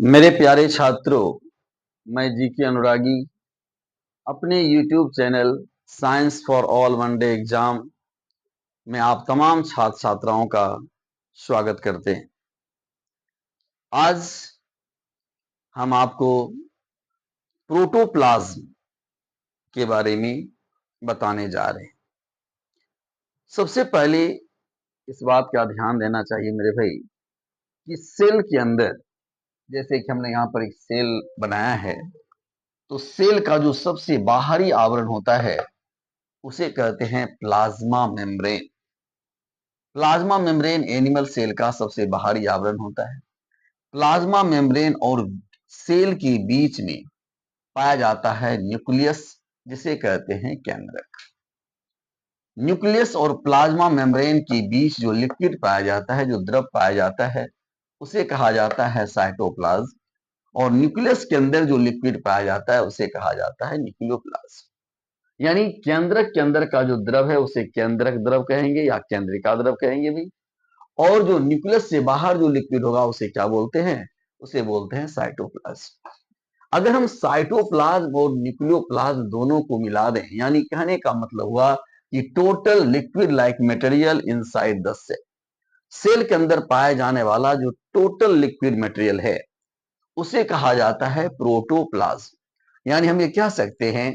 मेरे प्यारे छात्रों, मैं जीके अनुरागी अपने YouTube channel science for all one day exam में आप तमाम छात्र छात्राओं का स्वागत करते हैं। आज हम आपको प्रोटोप्लाज्म के बारे में बताने जा रहे हैं। सबसे पहले इस बात का ध्यान देना चाहिए मेरे भाई कि सेल के अंदर, जैसे कि हमने यहाँ पर एक सेल बनाया है, तो सेल का जो सबसे बाहरी आवरण होता है उसे कहते हैं plasma membrane. Plasma membrane animal cell का सबसे बाहरी आवरण होता है। प्लाज्मा मेम्ब्रेन और सेल के बीच में पाया जाता है न्यूक्लियस, जिसे कहते हैं केंद्रक। न्यूक्लियस और प्लाज्मा मेम्ब्रेन के बीच जो लिक्विड पाया जाता है, जो द्रव पाया जाता है, उसे कहा जाता है साइटोप्लाज्म। और न्यूक्लियस के अंदर जो लिक्विड पाया जाता है उसे कहा जाता है न्यूक्लियोप्लाज्म। यानी केंद्रक के अंदर का जो द्रव है उसे केंद्रक द्रव कहेंगे या केंद्रिका द्रव कहेंगे भी। और जो न्यूक्लियस से बाहर जो लिक्विड होगा उसे क्या बोलते हैं? उसे बोलते हैं साइटोप्लाज्म। अगर हम साइटोप्लाज्म और न्यूक्लियोप्लाज्म दोनों को मिला दें, यानी कहने का मतलब हुआ कि total liquid like material inside the cell, cell के अंदर पाए जाने वाला जो टोटल लिक्विड मटेरियल है उसे कहा जाता है प्रोटोप्लाज्म। यानी हम ये कह सकते हैं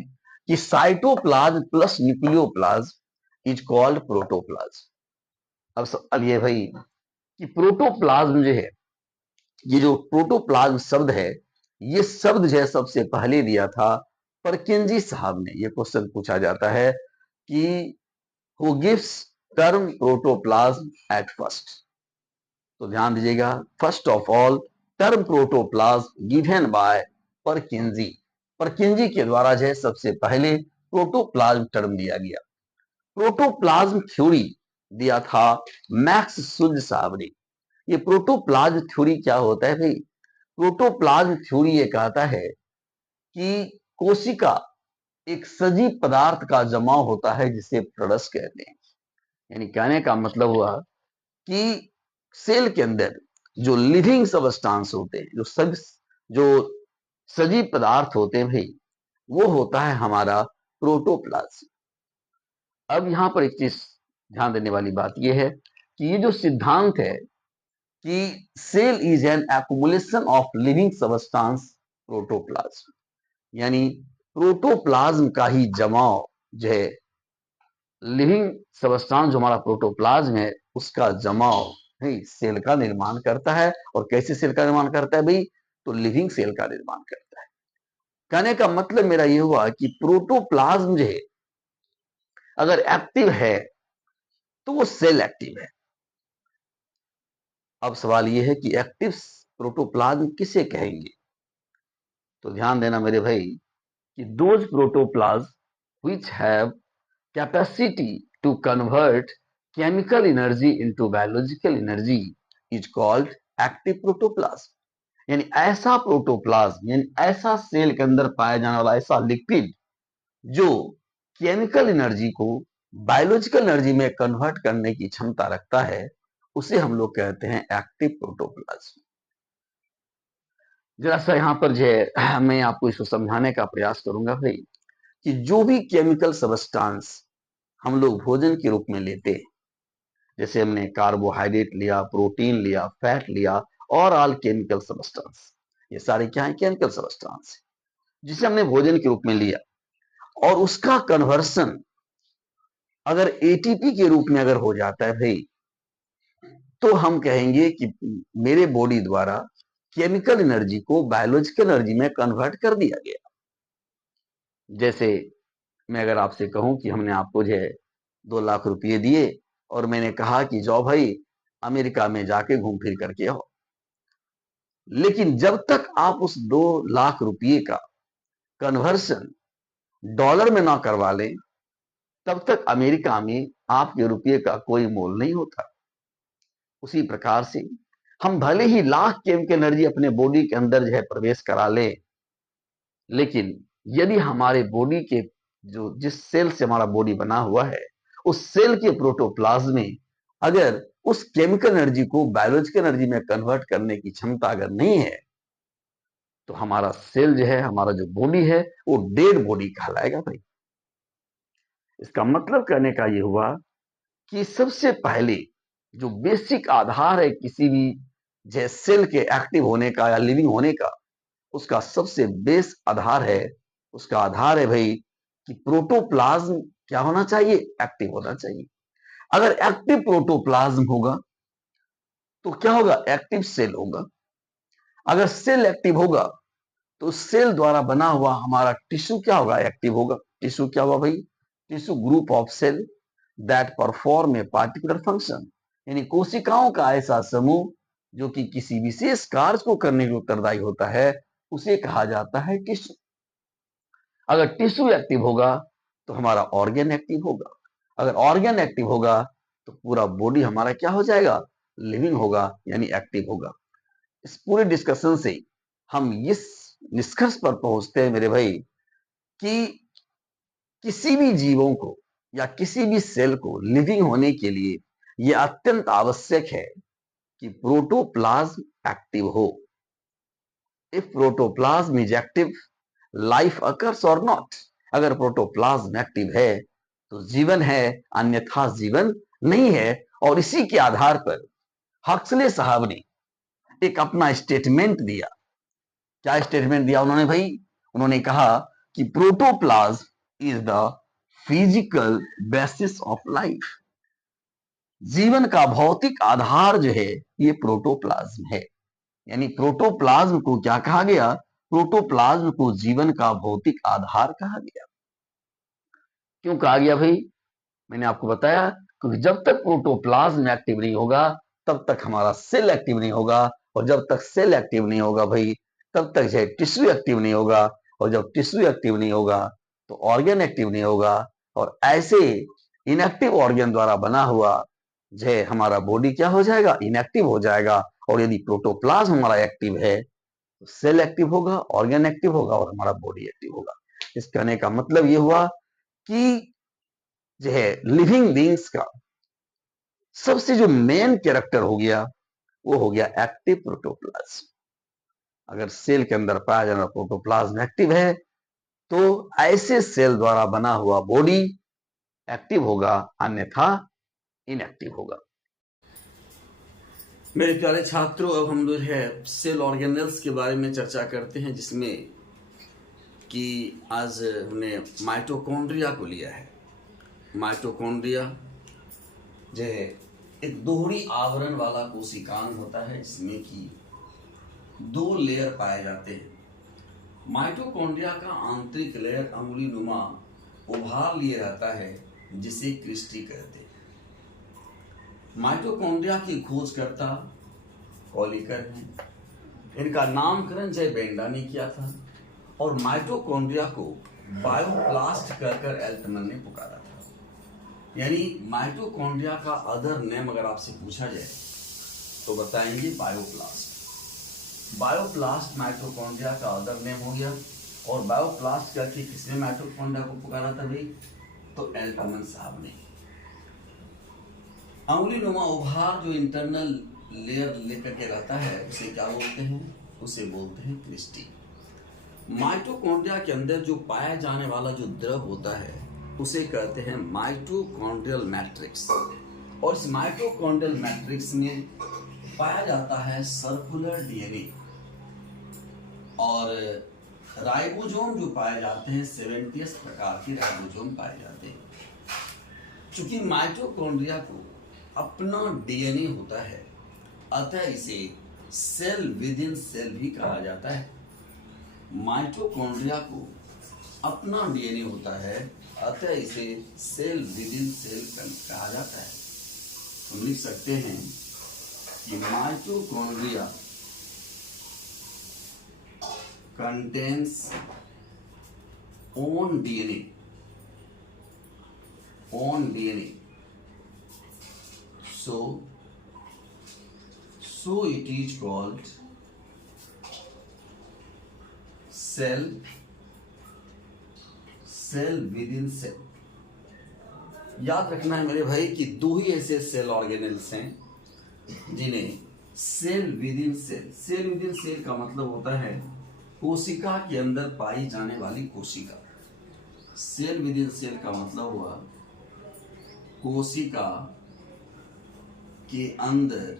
कि cytoplasm plus nucleoplasm is called protoplasm. अब सवाल ये भाई कि प्रोटोप्लाज्म जो है, ये जो प्रोटोप्लाज्म शब्द है, ये शब्द जो है सबसे पहले दिया था परकिंजी साहब ने। ये क्वेश्चन पूछा जाता है कि who gives term protoplasm at first. तो ध्यान दीजिएगा, first of all term protoplasm given by परकिंजी। परकिंजी के द्वारा जो है सबसे पहले प्रोटोप्लाज्म टर्म दिया गया। प्रोटोप्लाज्म थ्योरी दिया था मैक्स शुद्ध साहब ने। ये प्रोटोप्लाज्म थ्योरी क्या होता है भाई? प्रोटोप्लाज्म थ्योरी ये कहता है कि कोशिका एक सजीव पदार्थ का जमाव होता है जिसे प्रोडस कहते हैं। यानी कहने का मतलब हुआ कि सेल के अंदर जो लिविंग सबस्टांस होते हैं, जो सजीव पदार्थ होते हैं भाई, वो होता है हमारा प्रोटोप्लाज्म। अब यहां पर एक चीज ध्यान देने वाली बात यह है कि ये जो सिद्धांत है कि cell is an accumulation of living substance protoplasm, यानी प्रोटोप्लाज्म का ही जमाव जो है, लिविंग सबस्टांस जो हमारा प्रोटोप्लाज्म है उसका जमाव ही सेल का निर्माण करता है। और कैसे सेल का निर्माण करता है भाई? तो लिविंग सेल का निर्माण करता है। कहने का मतलब मेरा यह हुआ कि प्रोटोप्लाज्म जो है अगर एक्टिव है तो वो सेल एक्टिव है। अब सवाल यह है कि एक्टिव प्रोटोप्लाज्म किसे कहेंगे? तो ध्यान देना मेरे भाई कि those protoplasm which have capacity to convert chemical energy into biological energy is called active protoplasm। यानी ऐसा प्रोटोप्लाज्म, यानी ऐसा सेल के अंदर पाया जाने वाला ऐसा लिक्विड जो केमिकल एनर्जी को बायोलॉजिकल एनर्जी में कन्वर्ट करने की क्षमता रखता है, उसे हम लोग कहते हैं एक्टिव प्रोटोप्लाज्म। जरा सा यहाँ पर जो है मैं आपको इसको समझाने का प्रयास करूंगा भाई कि जो भी केमिकल सबस्टांस हम लोग भोजन के रूप में लेते हैं, जैसे हमने कार्बोहाइड्रेट लिया, प्रोटीन लिया, फैट लिया, और ऑल केमिकल सबस्टांस, ये सारे क्या है? केमिकल सबस्टांस, जिसे हमने भोजन के रूप में लिया और उसका कन्वर्सन अगर एटीपी के रूप में अगर हो जाता है भाई, तो हम कहेंगे कि मेरे बॉडी द्वारा केमिकल एनर्जी को बायोलॉजिकल एनर्जी में कन्वर्ट कर दिया गया। जैसे मैं अगर आपसे कहूं कि हमने आपको जो है 2 लाख रुपए दिए और मैंने कहा कि जाओ भाई अमेरिका में जाके घूम फिर करके आओ, लेकिन जब तक आप उस 2 लाख रुपए का कन्वर्सन डॉलर में ना करवा लें, तब तक अमेरिका में आपके रुपये का कोई मोल नहीं होता। उसी प्रकार से हम भले ही लाख केमिकल एनर्जी अपने बॉडी के अंदर जो है प्रवेश करा ले, लेकिन यदि हमारे बॉडी के जो जिस सेल से हमारा बॉडी बना हुआ है, उस सेल के प्रोटोप्लाज्म में अगर उस केमिकल एनर्जी को बायोलॉजिकल एनर्जी में कन्वर्ट करने की क्षमता अगर नहीं है, तो हमारा सेल जो है, हमारा जो बॉडी है, वो डेड बॉडी कहलाएगा भाई। इसका मतलब कहने का ये हुआ कि सबसे पहले जो बेसिक आधार है किसी भी जो सेल के एक्टिव होने का या लिविंग होने का, उसका सबसे बेस आधार है, उसका आधार है भाई कि प्रोटोप्लाज्म क्या होना चाहिए, एक्टिव होना चाहिए। अगर एक्टिव प्रोटोप्लाज्म होगा तो क्या होगा, एक्टिव सेल होगा। अगर सेल एक्टिव होगा तो सेल द्वारा बना हुआ हमारा टिश्यू क्या होगा, एक्टिव होगा। टिश्यू क्या हुआ भाई, tissue group of cell that perform a particular function, यानी कोशिकाओं का ऐसा समूह जो कि किसी विशेष कार्य को करने के उत्तरदायी होता है, उसे कहा जाता है टिश्यू। अगर टिश्यू एक्टिव होगा तो हमारा ऑर्गन एक्टिव होगा। अगर ऑर्गन एक्टिव होगा तो पूरा बॉडी हमारा क्या हो जाएगा, लिविंग होगा, यानी एक्टिव होगा। इस पूरे डिस्कशन से हम इस निष्कर्ष पर पहुंचते हैं मेरे भाई कि किसी भी जीवों को या किसी भी सेल को लिविंग होने के लिए यह अत्यंत आवश्यक है कि प्रोटोप्लाज्म एक्टिव हो। If protoplasm is active, life occurs और नॉट। अगर प्रोटोप्लाज्म एक्टिव है तो जीवन है, अन्यथा जीवन नहीं है। और इसी के आधार पर हक्सले साहब ने एक अपना स्टेटमेंट दिया। क्या स्टेटमेंट दिया उन्होंने भाई, उन्होंने कहा कि protoplasm is the physical basis of life. जीवन का भौतिक आधार जो है ये प्रोटोप्लाज्म है। यानी प्रोटोप्लाज्म को क्या कहा गया, प्रोटोप्लाज्म को जीवन का भौतिक आधार कहा गया। क्यों कहा गया भाई, मैंने आपको बताया क्योंकि जब तक प्रोटोप्लाज्म एक्टिव नहीं होगा तब तक हमारा सेल एक्टिव नहीं होगा, और जब तक सेल एक्टिव नहीं होगा भाई तब तक जो टिश्यू एक्टिव नहीं होगा, और जब टिश्यू एक्टिव नहीं होगा तो ऑर्गन एक्टिव नहीं होगा, और ऐसे इनएक्टिव ऑर्गन द्वारा बना हुआ जो हमारा बॉडी क्या हो जाएगा, इनएक्टिव हो जाएगा। और यदि प्रोटोप्लाज्म हमारा एक्टिव है तो सेल एक्टिव होगा, ऑर्गन एक्टिव होगा और हमारा बॉडी एक्टिव होगा। इस कहने का मतलब ये हुआ कि जो है लिविंग बींग्स का सबसे जो मेन कैरेक्टर हो गया वो हो गया एक्टिव प्रोटोप्लाज्म। अगर सेल के अंदर पाया जाना प्रोटोप्लाज्म एक्टिव है तो ऐसे सेल द्वारा बना हुआ बॉडी एक्टिव होगा, अन्यथा इनएक्टिव होगा। मेरे प्यारे छात्रों, अब हम लोग है सेल ऑर्गेनेल्स के बारे में चर्चा करते हैं, जिसमें कि आज हमने माइटोकॉन्ड्रिया को लिया है। माइटोकॉन्ड्रिया जो है एक दोहरी आवरण वाला कोशिकांग होता है, जिसमें कि 2 लेयर पाए जाते हैं। माइटोकॉन्ड्रिया का आंतरिक लेयर अंगुली नुमा उभार लिए रहता है, जिसे क्रिस्टी कहते हैं। माइटोकॉन्ड्रिया की खोजकर्ता कॉलिकर हैं। इनका नामकरण जय बेंडा ने किया था, और माइटोकॉन्ड्रिया को बायोप्लास्ट कहकर एल्टमन ने पुकारा था। यानी माइटोकॉन्ड्रिया का अदर नेम अगर आपसे पूछा जाए तो बताएंगे बायोप्लास्ट। बायोप्लास्ट माइटोकॉन्ड्रिया का अदर नेम हो गया। और बायोप्लास्ट करके किसने माइटोकॉन्ड्रिया को पुकारा था भाई, तो एल्टमन साहब ने। अंगुली नुमा उभार जो इंटरनल लेयर लेकर के रहता है उसे क्या बोलते हैं, उसे बोलते हैं क्रिस्टी। माइटोकॉन्ड्रिया के अंदर जो पाया जाने वाला जो द्रव होता है उसे कहते हैं माइटोकॉन्ड्रियल मैट्रिक्स। और इस माइटोकॉन्ड्रियल मैट्रिक्स में पाया जाता है सर्कुलर डीएनए और राइबोसोम जो पाए जाते हैं 70 प्रकार के राइबोसोम पाए जाते हैं। चूंकि माइटोकॉन्ड्रिया को अपना डीएनए होता है, अतः इसे सेल विद इन सेल भी कहा जाता है। माइटोकॉन्ड्रिया को अपना डीएनए होता है, अतः इसे सेल विद इन सेल कहा जाता है। हम लिख सकते हैं कि mitochondria contains own DNA, so it is called cell within cell। याद रखना है मेरे भाई कि 2 ही ऐसे सेल ऑर्गेनेल्स हैं जिन्हें सेल विद इन सेल का मतलब होता है कोशिका के अंदर पाई जाने वाली कोशिका। सेल विद इन सेल का मतलब हुआ कोशिका के अंदर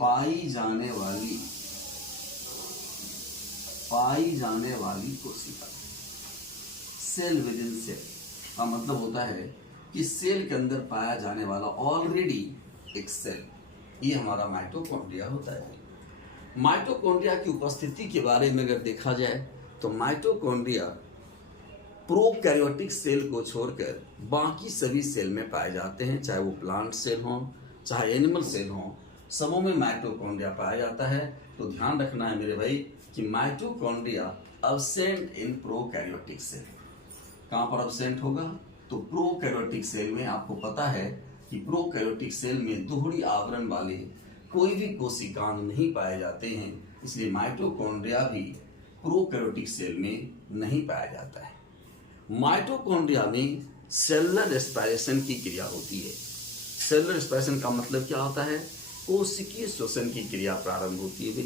पाई जाने वाली कोशिका। सेल विद इन सेल का मतलब होता है कि सेल के अंदर पाया जाने वाला ऑलरेडी एक सेल, ये हमारा माइटोकॉन्ड्रिया होता है। माइटोकॉन्ड्रिया की उपस्थिति के बारे में अगर देखा जाए तो माइटोकॉन्ड्रिया प्रोकैरियोटिक सेल को छोड़कर बाकी सभी सेल में पाए जाते हैं, चाहे वो प्लांट सेल हो चाहे एनिमल सेल हो, सबों में माइटोकॉन्ड्रिया पाया जाता है। तो ध्यान रखना है मेरे भाई कि mitochondria absent in prokaryotic cell. कहाँ पर अब्सेंट होगा? तो प्रोकैरियोटिक सेल में। आपको पता है कि प्रोकैरियोटिक सेल में दोहरी आवरण वाले कोई भी कोशिकांग नहीं पाए जाते हैं, इसलिए माइटोकॉन्ड्रिया भी प्रोकैरियोटिक सेल में नहीं पाया जाता है। माइटोकॉन्ड्रिया में सेलुलर रेस्पिरेशन की क्रिया होती है। सेलुलर रेस्पिरेशन का मतलब क्या होता है? कोशिकीय श्वसन की क्रिया प्रारंभ होती है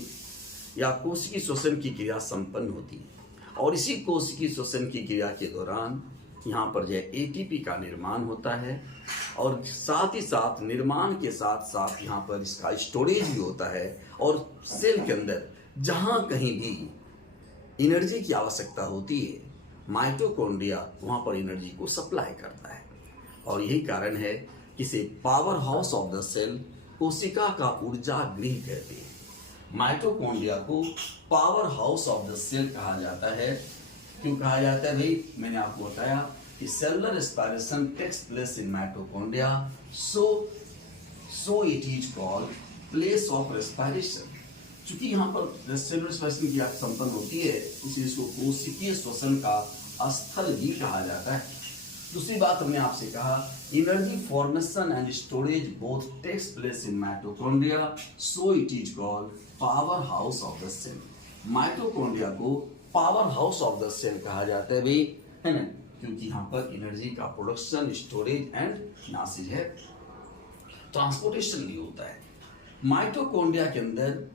या कोशिकीय श्वसन की क्रिया संपन्न होती है, और इसी कोशिकीय श्वसन की क्रिया के दौरान यहाँ पर जो है एटीपी का निर्माण होता है, और साथ ही साथ निर्माण के साथ साथ यहाँ पर इसका स्टोरेज भी होता है, और सेल के अंदर जहाँ कहीं भी एनर्जी की आवश्यकता होती है माइटोकॉन्ड्रिया वहाँ पर एनर्जी को सप्लाई करता है। और यही कारण है कि इसे power house of the cell, कोशिका का ऊर्जा गृह कहते हैं। माइटोकॉन्ड्रिया को power house of the cell कहा जाता है। क्यों कहा जाता है भाई? मैंने आपको बताया कि cellular respiration takes place in mitochondria, so it is called place of respiration. चूंकि यहाँ पर सेलुलर रेस्पिरेशन की संपन्न होती है, इसलिए इसको कोशिकीय श्वसन का स्थल भी कहा जाता है। दूसरी बात हमने आपसे कहा, energy formation and storage both takes place in mitochondria, so it is called power house of the cell. Mitochondria को power house of the cell कहा जाता है भाई, है ना, क्योंकि यहाँ पर एनर्जी का प्रोडक्शन, स्टोरेज एंड नासेज है, ट्रांसपोर्टेशन भी होता है। माइटोकॉन्ड्रिया के अंदर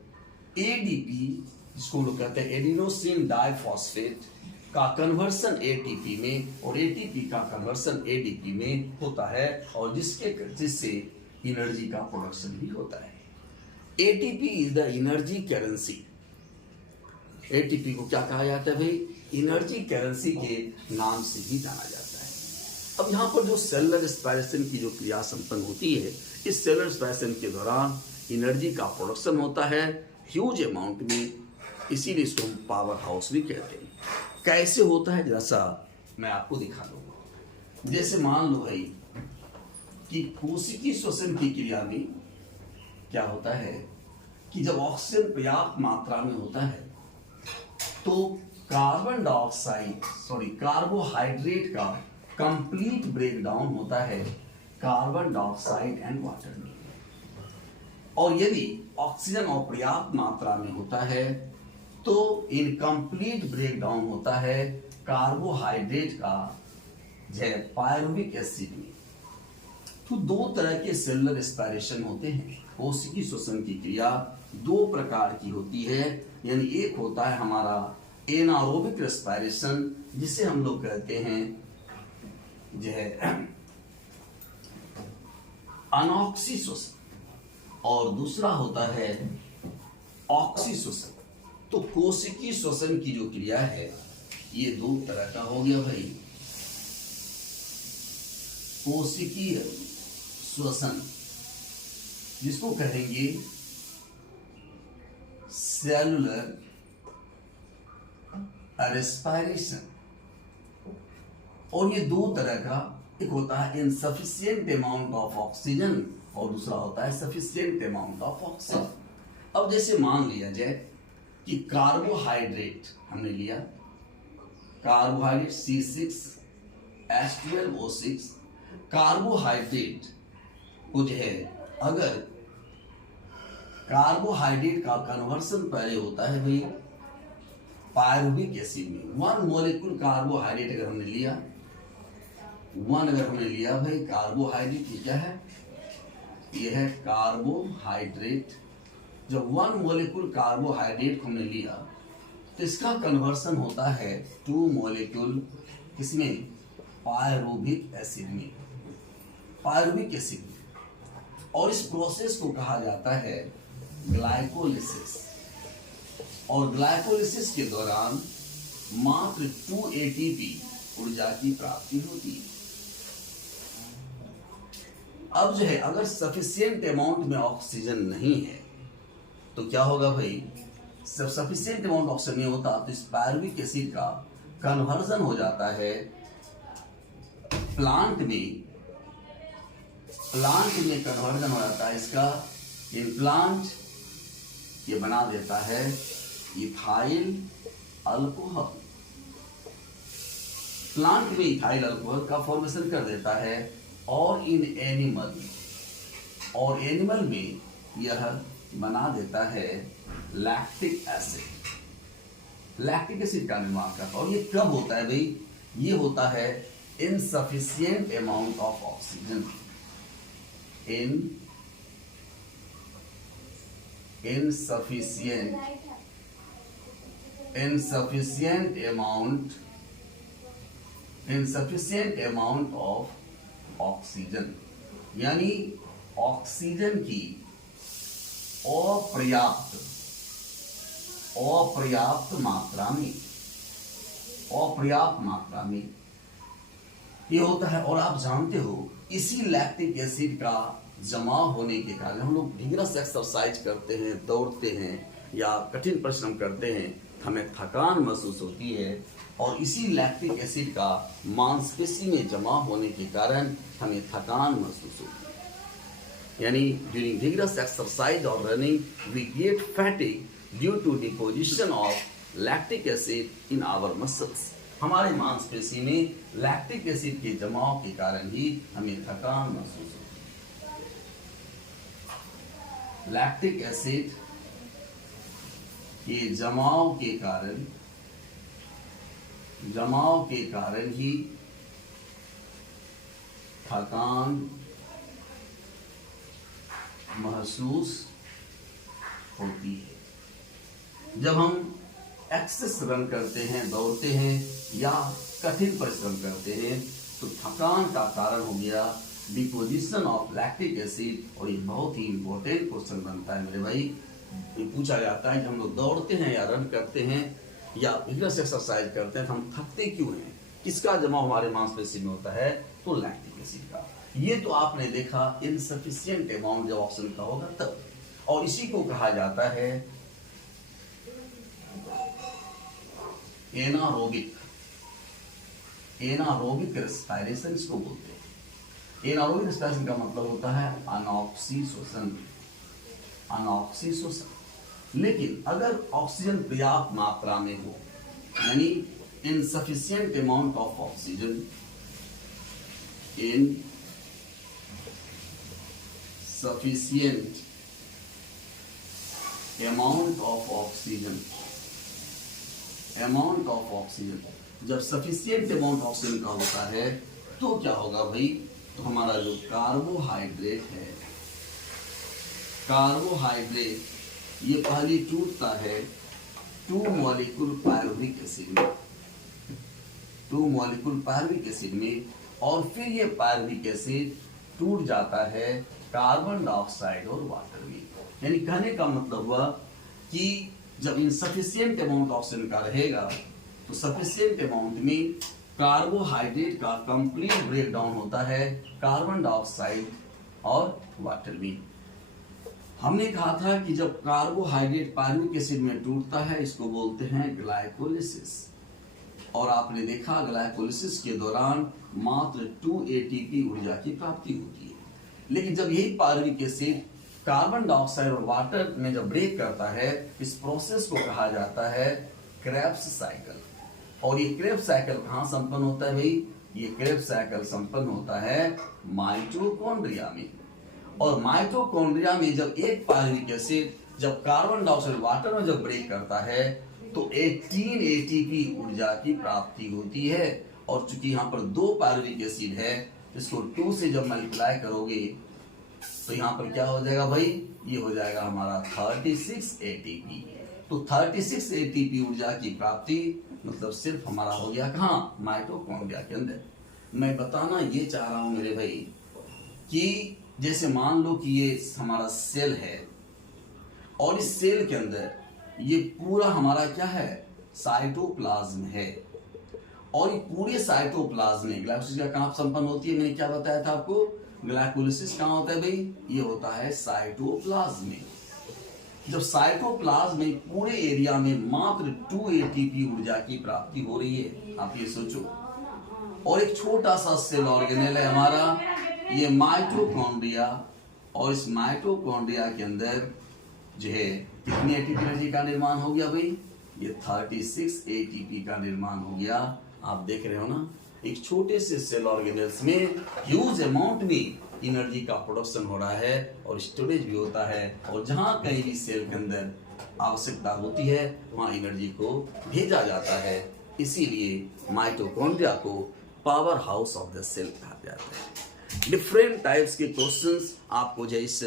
एडीपी, जिसको लोग कहते हैं एडिनोसिन डाइफॉस्फेट, का कन्वर्सन एटीपी में और एटीपी का कन्वर्सन एडीपी में होता है, और जिससे एनर्जी का प्रोडक्शन भी होता है। ATP is the energy currency. ATP को क्या कहा जाता है भाई? एनर्जी करेंसी के नाम से भी जाना जाता है। अब यहाँ पर जो सेलुलर रेस्पिरेशन की जो क्रिया संपन्न होती है, इस सेलुलर रेस्पिरेशन के दौरान एनर्जी का प्रोडक्शन होता है ह्यूज अमाउंट में, इसीलिए इसको हम पावर हाउस भी कहते हैं। कैसे होता है जैसा मैं आपको दिखा दूंगा। जैसे मान लो भाई कि कोशिकीय श्वसन की क्रिया में क्या होता है कि जब ऑक्सीजन पर्याप्त मात्रा में होता है तो कार्बोहाइड्रेट का कंप्लीट ब्रेकडाउन होता है कार्बन डाइऑक्साइड एंड वाटर में, और यदि ऑक्सीजन अपर्याप्त मात्रा में होता है तो इनकम्प्लीट ब्रेकडाउन होता है कार्बोहाइड्रेट का पायरुविक एसिड में। तो दो तरह के सेलुलर रेस्पिरेशन होते हैं। कोशिकीय श्वसन की क्रिया दो प्रकार की होती है, यानी एक होता है हमारा एनारोबिक रेस्पिरेशन, जिसे हम लोग कहते हैं अनऑक्सी श्वसन, और दूसरा होता है ऑक्सी श्वसन। तो कोशिकीय श्वसन की जो क्रिया है ये दो तरह का हो गया भाई। कोशिकीय श्वसन जिसको कहेंगे सेलुलर रेस्पिरेशन, और ये दो तरह का, एक होता है इनसफिशिएंट अमाउंट ऑफ ऑक्सीजन और दूसरा होता है सफिशिएंट अमाउंट ऑफ ऑक्सीजन। अब जैसे मान लिया जाए कि कार्बोहाइड्रेट हमने लिया, कार्बोहाइड्रेट C6H12O6, कार्बोहाइड्रेट को जो है अगर कार्बोहाइड्रेट का कन्वर्सन पहले होता है भाई पायरुविक एसिड में, 1 मॉलिक्यूल कार्बोहाइड्रेट अगर हमने लिया, भाई कार्बोहाइड्रेट, ये क्या है? ये है कार्बोहाइड्रेट जब 1 मॉलिक्यूल कार्बोहाइड्रेट को हमने लिया तो इसका कन्वर्सन होता है 2 मॉलिक्यूल किसमें, पायरुविक एसिड में, पायरुविक एसिड में। और इस प्रोसेस को कहा जाता है ग्लाइकोलिसिस। और ग्लाइकोलिसिस के दौरान मात्र 2 ATP ऊर्जा की प्राप्ति होती है। अब जो है अगर सफिशिएंट अमाउंट में ऑक्सीजन नहीं है तो क्या होगा भाई, जब सफिशिएंट अमाउंट ऑक्सीजन नहीं होता तो इस पायरुविक एसिड का कन्वर्जन हो जाता है प्लांट में कन्वर्जन हो जाता है इसका इन प्लांट, ये बना देता है इथाइल अल्कोहल। प्लांट में इथाइल अल्कोहल का फॉर्मेशन कर देता है। और इन एनिमल में यह बना देता है लैक्टिक एसिड। लैक्टिक एसिड का निर्माण करता है। और ये कब होता है भाई, ये होता है insufficient amount of oxygen, insufficient amount of oxygen, यानी ऑक्सीजन की अपर्याप्त मात्रा में ये होता है। और आप जानते हो इसी लैक्टिक एसिड का जमाव होने के कारण हम लोग vigorous एक्सरसाइज करते हैं, दौड़ते हैं या कठिन परिश्रम करते हैं, हमें थकान महसूस होती है। और इसी लैक्टिक एसिड का मांसपेशी में जमा होने के कारण हमें थकान महसूस होती है। यानी ड्यूरिंग vigorous एक्सरसाइज और running we get fatigue due to deposition of lactic acid in our muscles. हमारे मांसपेशी में लैक्टिक एसिड के जमाव के कारण ही हमें थकान महसूस होती है। लैक्टिक एसिड के जमाव के कारण ही थकान महसूस होती है। जब हम एक्सेस रन करते हैं, दौड़ते हैं या कठिन परिश्रम करते हैं तो थकान का कारण हो गया डिपोजिशन ऑफ लैक्टिक एसिड। और ये बहुत ही इंपॉर्टेंट क्वेश्चन बनता है मेरे भाई। ये पूछा जाता है कि हम लोग दौड़ते हैं या रन करते हैं या विगरस एक्सरसाइज करते हैं तो हम थकते क्यों हैं, किसका जमाव हमारे मांसपेशी में होता है, तो लैक्टिक एसिड का। ये तो आपने देखा इनसफिशिएंट अमाउंट जब ऑक्सीजन का होगा तब। और इसी को कहा जाता है एनारोबिक रेस्पिरेशन, इसको बोलते हैं। एनारोबिक रेस्पिरेशन का मतलब होता है अनऑक्सीजन। लेकिन अगर ऑक्सीजन पर्याप्त मात्रा में हो, यानी insufficient amount of oxygen, amount of oxygen जब सफिशिएंट अमाउंट ऑक्सीजन का होता है तो क्या होगा भाई, तो हमारा जो कार्बोहाइड्रेट है, ये पहले टूटता है 2 मॉलिक्यूल पायरुविक एसिड में, और फिर ये पायरुविक एसिड टूट जाता है कार्बन डाइऑक्साइड और वाटर में। यानी कहने का मतलब हुआ कि जब इनसफिशिएंट अमाउंट ऑक्सीजन का रहेगा तो सफिशिएंट अमाउंट में कार्बोहाइड्रेट का कंप्लीट ब्रेकडाउन होता है कार्बन डाइऑक्साइड और वाटर में। हमने कहा था कि जब कार्बोहाइड्रेट पायरुविक एसिड में टूटता है इसको बोलते हैं ग्लाइकोलिसिस। और आपने देखा ग्लाइकोलिसिस के दौरान मात्र 2 ATP ऊर्जा की प्राप्ति होती है। लेकिन जब यही पायरुविक एसिड कार्बन डाइऑक्साइड और वाटर में जब ब्रेक करता है, इस प्रोसेस को कहा जाता है क्रेब्स साइकिल। और ये क्रेब्स साइकिल कहाँ संपन्न होता है भाई, ये क्रेब्स साइकिल संपन्न होता है माइटोकॉन्ड्रिया में। और माइटोकॉन्ड्रिया में जब एक पायरुविक एसिड जब कार्बन डाइऑक्साइड वाटर में जब ब्रेक करता है तो 18 ATP ऊर्जा की प्राप्ति होती है। और चूंकि यहाँ पर 2 पायरुविक एसिड है, इसको 2 से जब मल्टीप्लाई करोगे तो यहाँ पर क्या हो जाएगा भाई, ये हो जाएगा हमारा 36 ATP। तो 36 ATP ऊर्जा की प्राप्ति मतलब सिर्फ हमारा हो गया कहाँ, माइटोकॉन्ड्रिया के अंदर। मैं बताना ये चाह रहा हूं मेरे भाई कि जैसे मान लो कि ये हमारा सेल है और इस सेल के अंदर ये पूरा हमारा क्या है, साइटोप्लाज्म है। और ये पूरे साइटोप्लाज्म में ग्लाइकोलाइसिस का कहां संपन्न होती है, मैंने क्या बताया था आपको, ग्लाइकोलाइसिस कहां होता है भाई, ये होता है साइटोप्लाज्म में। जब साइटोप्लाज्म में पूरे एरिया में मात्र 2 ATP ऊर्जा की प्राप्ति हो रही है, आप ये सोचो। और एक छोटा सा सेल ऑर्गेनेल है हमारा, ये माइटोकॉन्ड्रिया। और इस माइटोकॉन्ड्रिया के अंदर जो है कितनी ATP एनर्जी का निर्माण हो गया भाई, ये 36 ATP का निर्माण हो गया। आप देख रहे हो ना, एक छोटे से सेल ऑर्गेनेल्स में ह्यूज अमाउंट में एनर्जी का प्रोडक्शन हो रहा है और स्टोरेज भी होता है। और जहां कहीं भी सेल के अंदर आवश्यकता होती है वहां एनर्जी को भेजा जाता है। इसीलिए माइटोकॉन्ड्रिया को power house of the cell कहा जाता है। डिफरेंट टाइप्स के क्वेश्चंस आपको जो इस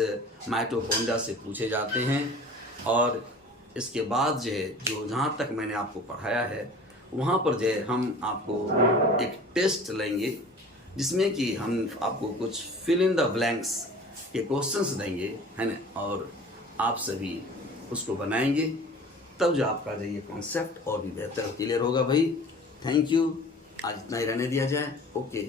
माइटोकॉन्ड्रिया से पूछे जाते हैं। और इसके बाद जो है, जो जहाँ तक मैंने आपको पढ़ाया है वहाँ पर जो है हम आपको एक टेस्ट लेंगे जिसमें कि हम आपको कुछ फिल इन द ब्लैंक्स के क्वेश्चंस देंगे, है ना, और आप सभी उसको बनाएंगे। तब जो आपका जो ये कॉन्सेप्ट और भी बेहतर क्लियर होगा भाई। थैंक यू, आज इतना ही रहने दिया जाए। ओके।